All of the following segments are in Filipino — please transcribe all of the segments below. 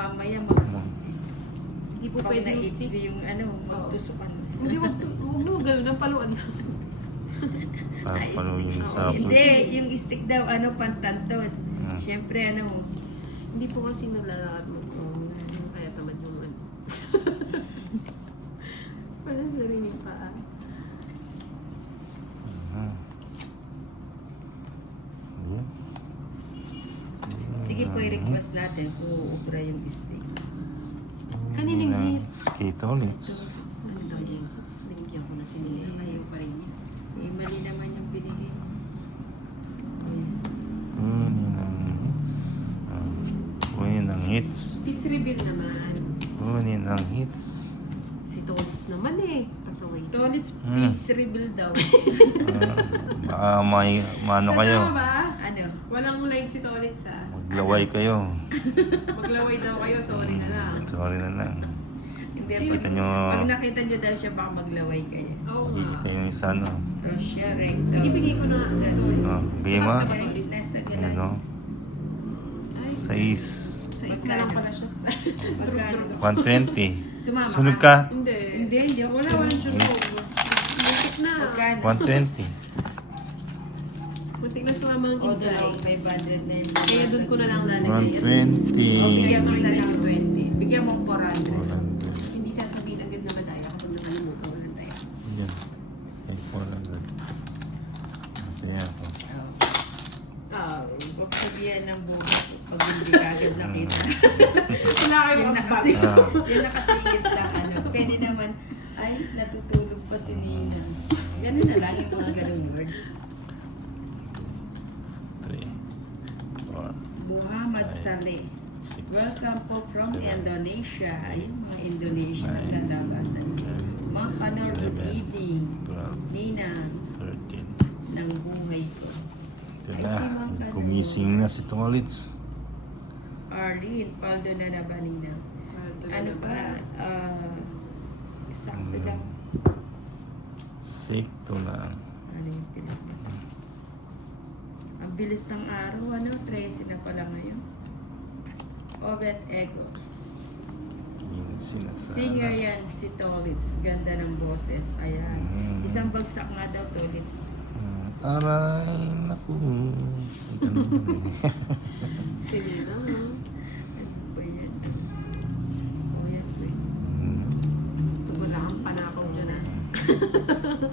mamaya Hindi po pag pwede yung na-itch stick. yung magtusukan. Hindi, wag na gano'n ang paluan na. Papaluin sa Hindi, yung stick daw, pantantos. Siyempre, Hindi po kasi nalalakad mo. Kaya tamad yung ano. Wala sariling paa. sige po, i-request natin kung ubra yung stick. Kaninang hits? Kita ulit. Ano daw niya yung hits? Binigyan ko na si Nina. Ayaw pa rin niya. Mali naman yung binili. Kunin ang hits. Peace reveal naman. Kunin ang hits. Si Tolitz naman pasaway. Tolitz Peace Reveal daw. Baka may mano kayo. Kasama ba? Ano? Walang live si Tolitz Maglaway kayo. Maglaway daw kayo, sorry na lang. Sorry na lang. Hindi, Kita nyo. pag nakita nyo daw siya, baka maglaway kayo. Oo nga. Makikita yung isa, no? Russia, recto. Sige, bigay ko na nga si Tolitz. Bigay mo. Basta ba yung hits? Nasa galang. Ano? Ay, 6. sa is na lang pala siya. Magkano? 120. Sumama Sunog ka? ka? Hindi. Hindi ako. Walang sunog. Muntik na. Magkano? 120. Muntik na sumama ang O, inside. dalawang 500 na yun. Kaya doon ko na lang lalagay. O, bigyan 120. mo na lang 20. Bigyan mo 400. Hindi sasabihin agad na madaya kapag nakalimutan ko ng daya. Yan. Okay, 400. Ito yan. Huwag sabihan ng buhat pag hindi ka agad nakita. Wala kayong Yung akbag. yung nakasingit lang Pwede naman, ay, natutulog pa si Nina. Ganun na lang yung mga ganung words. 3, 4, Muhammad Saleh. 6, Welcome po from Seven. Indonesia. Ayun, mga Indonesia ang lalabasan. Mga kanor, good 11, evening. 12, Nina, 13. ng buhay ko. Ito na. Gumising na si Tolitz. Arlene, paldo na na ba, Nina? Ano ba? Sakto lang. Sikto lang. Ano yung Pilipinas? Ang bilis ng araw, 13 na pala ngayon. Obet Egos. Yun sinasabi. Singer yan, si Tolitz. Ganda ng boses. Ayan. Isang bagsak nga daw, Tolitz. Aray, naku. Sige na. Ano po yan? O yan po eh. Wala kang panakaw dyan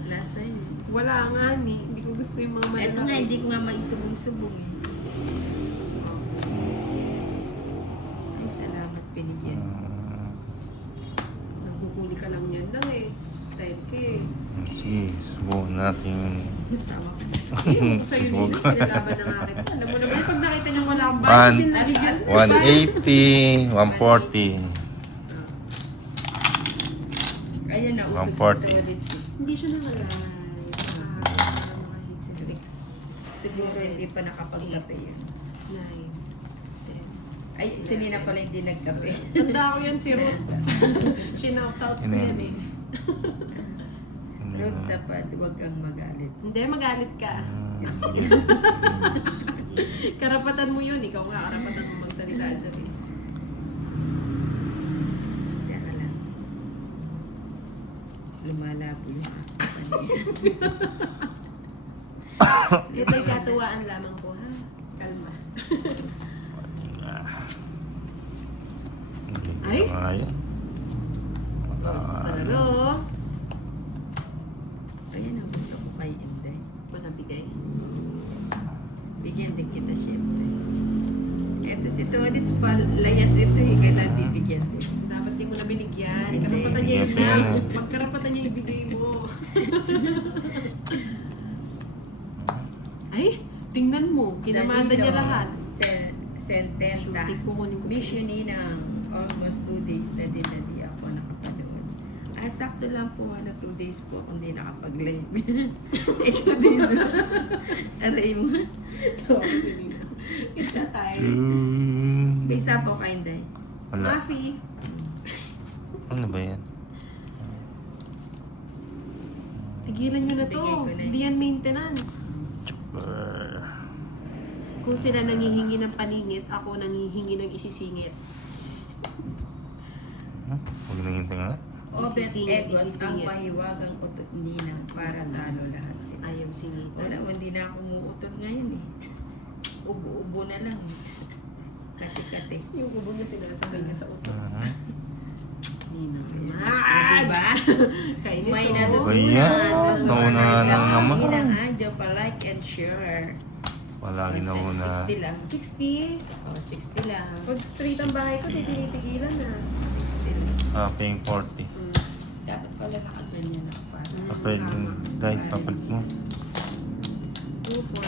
Lasa yun. Wala nga ni. Hindi ko gusto yung mga malalaki. Ito nga, hindi ko nga maisubong-subong eh. Ay, salamat binigyan. Nagkukuли ka lang yan lang Style ka Sige, subukan natin. Sama ko. Ayun, sa'yo Subok. din. Pinalaban na nga kita. Alam mo naman, pag nakita niyang wala akong One. bahay, din nabigyan. 180, 140. Ayan na, usog 140. si Tolitz. Hindi siya nakalay. Mga hits 6. Siguro hindi pa nakapagkape yan. 9. Ay, si Nina pala hindi nagkape. Tanda ko yan si Ruth. Shinout-out ko yan Ruth Sapad, huwag kang magalit. Hindi, magalit ka. Karapatan mo yun. Ikaw nga, karapatan mo magsalita dyan Teka lang. Lumalabo yung Ito'y katuwaan lamang po, ha? Kalma. Ay? Ayan. Tolitz talaga, oh. Ayan ang gusto ko kay Inday. Wala bigay. Bigyan din kita siyempre. Ito si Tolitz pa, layas ito eh. Kailan bibigyan din. Dapat di mo na binigyan. Hindi. Karapatan niya yun Bigyan na. ko yan, Pagkarapatan niya ibigay mo. Ay, tingnan mo. Kinamanda niya Danilo, lahat. Sententa. Shooting ko kunin ko. Mission Ninang. Almost 2 days na din na di ako nakapanood. Sakto lang po, 2 days po akong di nakapag-live. 2 days na. Aray mo. So, sige na. Isa tayo. May isa po kayo, Day. Wala. Mafi. Ano ba yan? Tigilan nyo na to. Bigay ko na Hindi yan maintenance. Kung sila nangihingi ng paningit, ako nangihingi ng isisingit. Huwag nang hintay nga. Obet Isisingit, Egos ang isisingit. mahiwagang utot ninang para talo lahat sila. Ayaw singitan. Wala, hindi na ako umuutot ngayon eh. Ubo-ubo na lang eh. Kati-kati. Yung ubog na sinasabay niya sa utot. Nina. Diba? Kainis May oh. natutunan. Ayan, naunahan lang naman. Hinahadya pa like and share. Palagi na una. 60 lang. 60. Oh, 60 lang. Pag straight ang bahay ko, tinitigilan na. 60 lang. Paying 40. Dapat pala nakaganyan ako para. Papalit yung dahil papalit mo. 2, 4,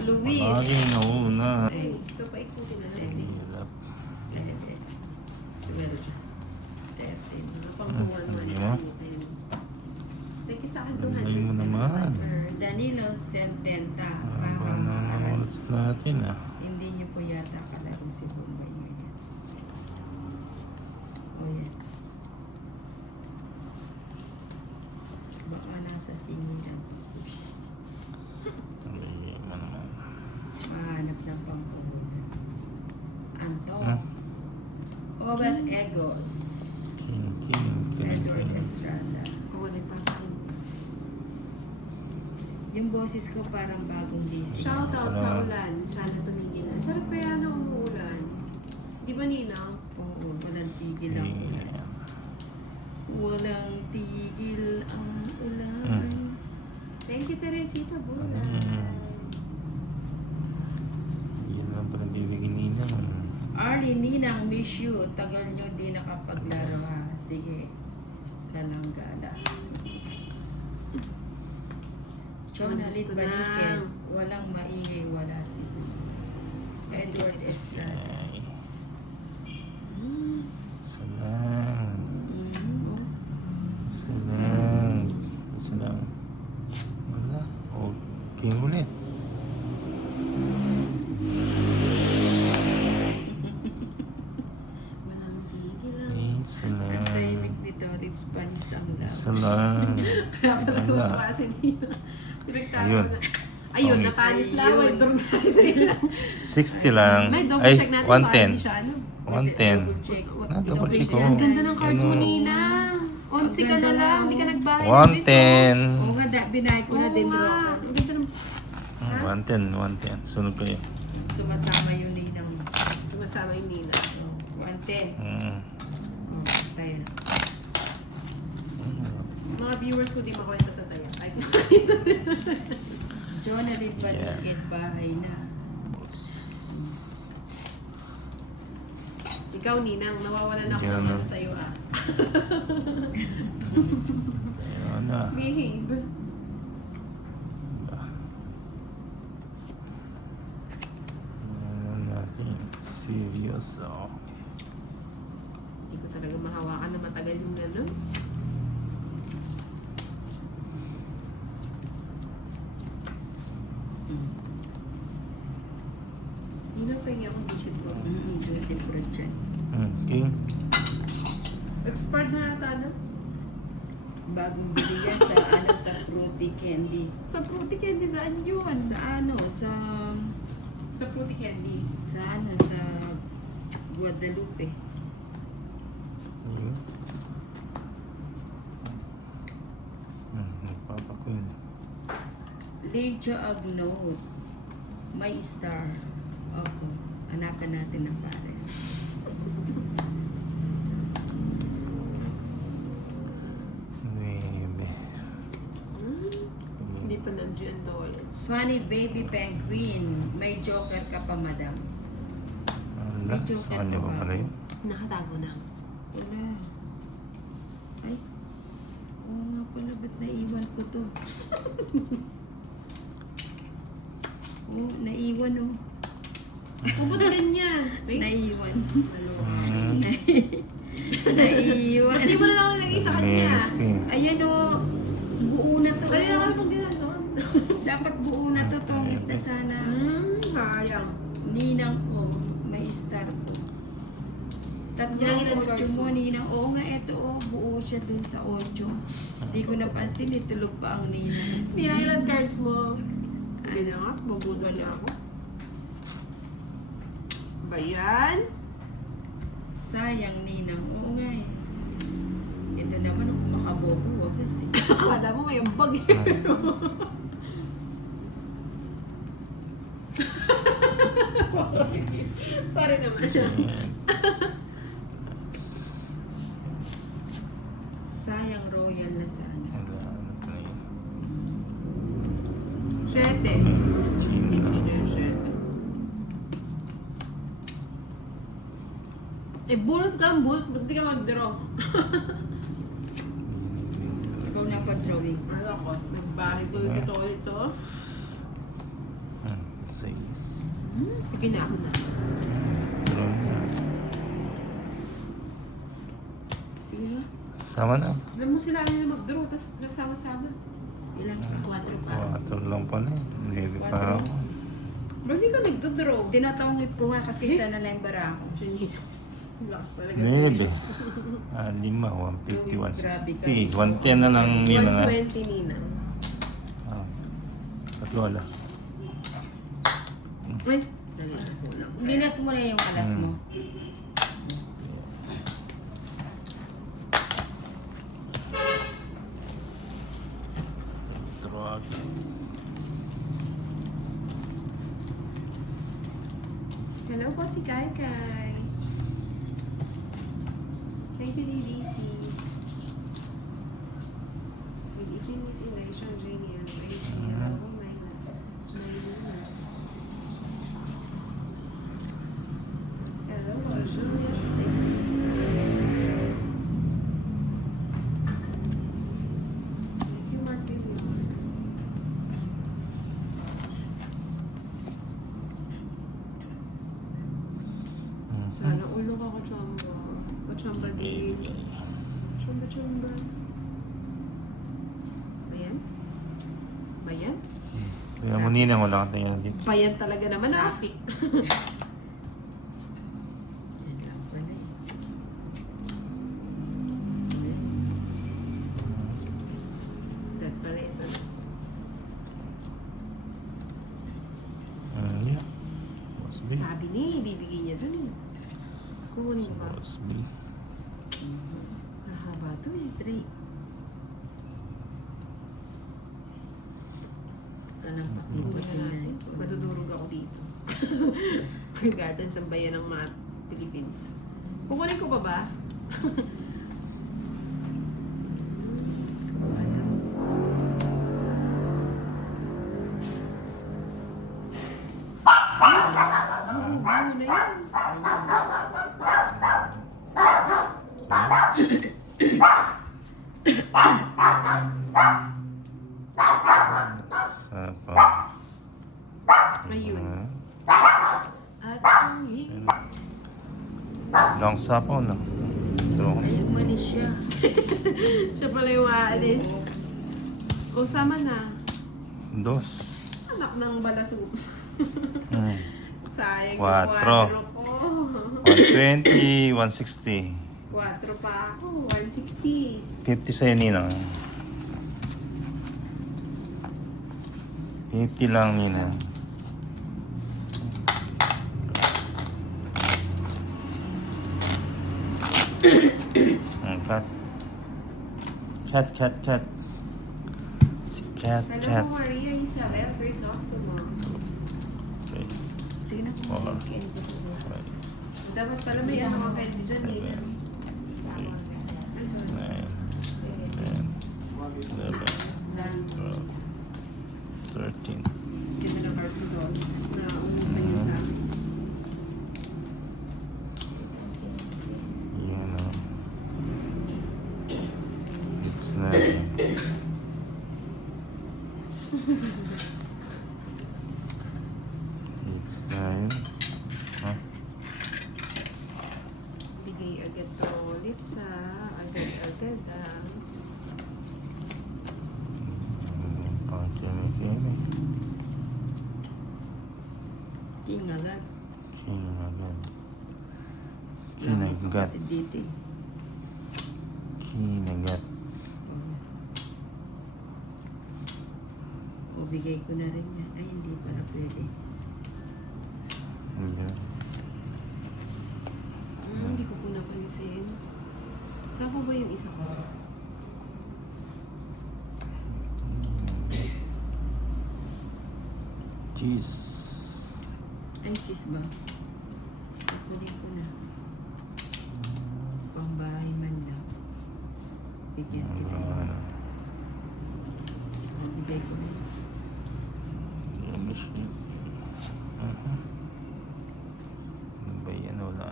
5. Luis. Palagi na una. Ay, so paikutin na natin. Hirap. 11, 12, 13. Mga pangkuhan mo Hindi na mo. natin. Like sa akin Ang galing mo naman. Danilo Sententa. Haba na mga oras natin Hindi niyo po yata kalaro si Bombay ngayon. O yan. Baka nasa singilan. Hindi mo naman. Mahanap ng pangkuhunan. Anto. Hmm? Oval Egos. King. Edward Estrada. Oo, nagpapakin. Yung boses ko parang bagong gising. Shoutout sa ulan. Sana tumigil na. Sarap kaya na umuulan. Di ba, Nina? Oo, walang tigil ang ulan. Walang tigil ang ulan. Thank you, Teresita Bula. Yan lang pala bibigyan nila. Arlie, Ninang, miss you. Tagal nyo di nakapaglaro ha. Sige. Kalanggala. Chonalit Gusto na. Baliken. Walang maingay, wala si Edward Estrada. Isa lang. Mm. Isa lang. Isa lang. Wala. Okay ulit. Walang tigil lang. Isa Ang lang. tahimik nito, it's Spanish ang Isa love. lang. Kaya pala Wala. tumawa si Nina. Pinagtawa Ayun. na. Ayun, Okay. nakanis lang. Ayun. Durog na. 60 lang. May double Ay, check natin para hindi 110. siya ano. 110. Double check. Double check ko. Ang ganda ng cards mo, Ano? Nina. 11 ka na lang. Hindi ka nagbayad. 110. Oo nga, binay ko na Oo din nga. bro. Ang ganda ng 110. Sunod ko yun. Sumasama yung Ninang. sumasama yung Nina. 110. Mm. Oh, tayo na. Mga viewers ko di makwenta sa tayo. Ay, Jonalyn Balikid, bahay na. ikaw, Ninang, nawawalan ako Diyan ng na. ano sa'yo ah. Ayun na. Behave. Ano natin? Seryoso. Hindi ko talaga mahawakan na matagal yung ano. Ninang, pahingi ako visit ko. Joseph Rochen. King. Expired na yata na. Bagong bili yan sa sa fruity candy. Sa fruity candy, saan yun? Sa Sa fruity candy. sa Guadalupe. Ayun. Nagpapakuin. Legio Agnote. May star. Opo. Hanapan natin ng pares. Maybe. Hindi pa nandiyan dollars. Funny baby penguin. May joker ka pa, madam. Wala. Sa kanya ba pala yun? Nakatago na. Wala. Ay. Oo nga pala, ba't naiwan ko to? Oh, naiwan oh. Ba't ganyan? Wait. Naiwan. Mm. Naiwan. Hindi mo na lang nilagay sa kanya. Miss ko eh. Ayan oh. Buo na to. Kaya naman pang ginagawa. Dapat buo na to. Tungit na sana. Sayang. Ninang ko. May star ko. Tatlo Yan, ang ilan 8 cards mo, mo? Ninang. Oo nga, eto oh. Buo siya dun sa 8. Hindi ko napansin. Itulog pa ang Ninang. Pinailan cards mo. Hindi na nga. Bubudol na ako. Ba yan? Sayang, Ninang. Oo nga eh. Ito naman ang makabobo. Wag kasi. Akala mo may ambag eh. Sorry naman. Ayan. Sayang royal na sana. Wala, ano pa yun? 7. Chini. Ito yung 7. Eh, bulot ka, bulot. Ba't di ka mag-draw? Ikaw na pa-drawing. Ano ako? Nagbahay ko si Tolit, so? 6. Sige na, ako na. Sige na. Sama na. Alam mo sila nila mag-draw, tapos nasama-sama. Ilan pa? 4 pa. 4 lang pala eh. Hindi pa ako. Ba't di ka nag-draw? Tinatawang ko nga kasi sa nalembara ako. Sinito. Lakas talaga. 9. 5, 150, 160. 110 na lang yun na nga. 120 Nina. Ah, 3 alas. Ay, salita ko lang. Linas mo na yung alas mo. Truck. Hello po si Kai Kai. Thank you, DDC. Good evening, Miss Elisha, Jenny, and Tracy. Hello po, my viewers. Hello po, Juliet Singh. Thank you, Mark Vivian. Sana ulo ka kachamba. Kachamba din. Chamba. Bayan? Bayan? Kaya mo Nina, wala ka tingnan dito. Bayan talaga naman, Apik. Yan lang pala eh. That pala ito. Yeah. Boss B. Sabi ni, ibibigay niya dun eh. Kukunin ba? Boss B. Mahaba to eh. Straight. Ito lang Hindi papiputin na na natin. ito. Madudurog ako dito. Pagkatan sa bayan ng mga Philippines. Kukunin ko pa ba? Buo na yun. Sapa. Ayun. Ah, At ang hing. Long sapaw na. Draw ko. Ay, umalis siya. Siya pala yung aalis. O, sama na. 2. Anak ng balaso. Sayang yung Quatro. 4 ko. 120, 160. 4 pa ako. 160. 50 sa'yo, Nina. 50 lang, Nina. Cat. Cat. Si Cat. Hello, Maria Isabel Crisostomo. Okay. Tingnan ko. Oo. Ayun. Dapat pala may ano ka candy dyan eh. 9, 10, 11, 12, 13. Ganda ng cards doon na umusan niyo sa akin. Yan o. It's na. It's na yun. Ha? Bigay agad to ulit sa agad ah. Pang-kemi-kemi. King agad. King agad. Kinagat. Dito eh. Kinagat. O, bigay ko na rin yan. Ay, hindi pala pwede. Hindi. Hindi ko po Saan ko ba yung isa ko? Cheese. Ay, cheese ba? Kukunin ko na. Pambahay man lang. Bigyan kita yun. Bigay ko na yun. Ano ba yan? Wala.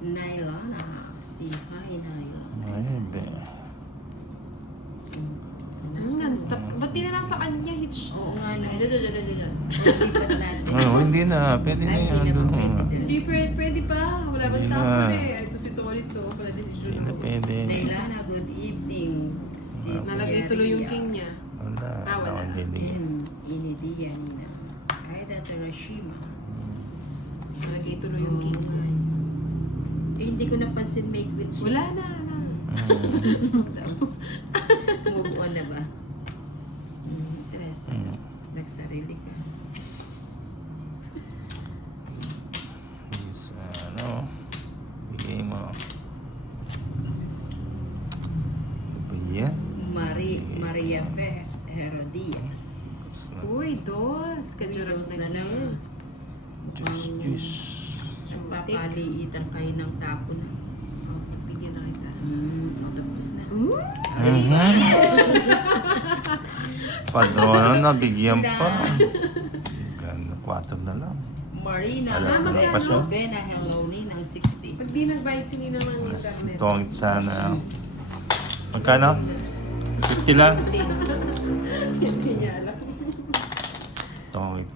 Nailana. Si Hi Nailana. Ay, be. Non-stop. Ba't di na lang sa kanya? Hitch. Oo nga na. Ay, doon. Lipat natin. Oh, hindi na. Pwede na Ay, yan. hindi na Doon. pwede. Hindi pwede pa. Wala bang Hindi tapon na. eh. Ito si Tolit, so wala decision Hindi na ko. pwede. Nailana, good evening. Si Nalagay tuloy yung Maria. king niya. Wala. Ah, wala. Hindi. Inidiya Nina. Aida Terashima. Nalagay tuloy yung king. Eh, hindi ko napansin make with siya. Wala na. Move on na ba? Interesting. Nagsarili ka. Yes, ano? Bigay mo. Ano ba yan? Maria Herodias. Uy, dos. Kajurang Dos na na lang. lang. Juice. Nagpapaliitan kayo ng tapo na. Oh, bigyan na kita. Tapos na. Padrona na, bigyan pa. Ganda, 4 na lang. Marina Alas na Lovena, pa siya. Lovena, hello ni ng 60. Pag di nag-bite si Nina ng Mas internet. tongit sana. Magkano? 50 lang? 60. Hindi niya alam. Tongit.